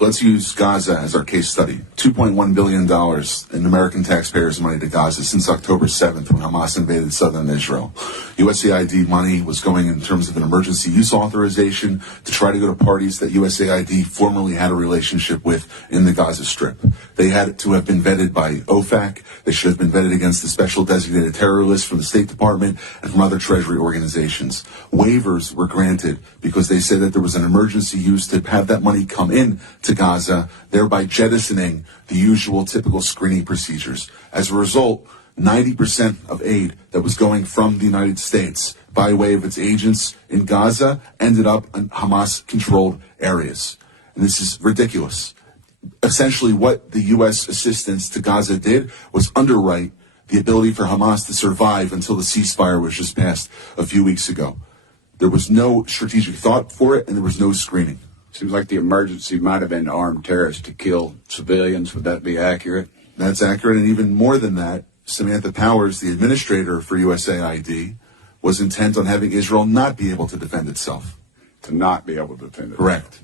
Let's use Gaza as our case study. $2.1 billion in American taxpayers' money to Gaza since October 7th when Hamas invaded southern Israel. USAID money was going in terms of an emergency use authorization to try to go to parties that USAID formerly had a relationship with in the Gaza Strip. They had to have been vetted by OFAC. They should have been vetted against the special designated terror list from the State Department and from other Treasury organizations. Waivers were granted because they said that there was an emergency use to have that money come in to Gaza, thereby jettisoning the usual typical screening procedures. As a result, 90% of aid that was going from the United States by way of its agents in Gaza ended up in Hamas-controlled areas. And this is ridiculous. Essentially, what the U.S. assistance to Gaza did was underwrite the ability for Hamas to survive until the ceasefire was just passed a few weeks ago. There was no strategic thought for it, and there was no screening. Seems like the emergency might have been armed terrorists to kill civilians. Would that be accurate? That's accurate, and even more than that, Samantha Powers, the administrator for USAID, was intent on having Israel not be able to defend itself. To not be able to defend it. Correct.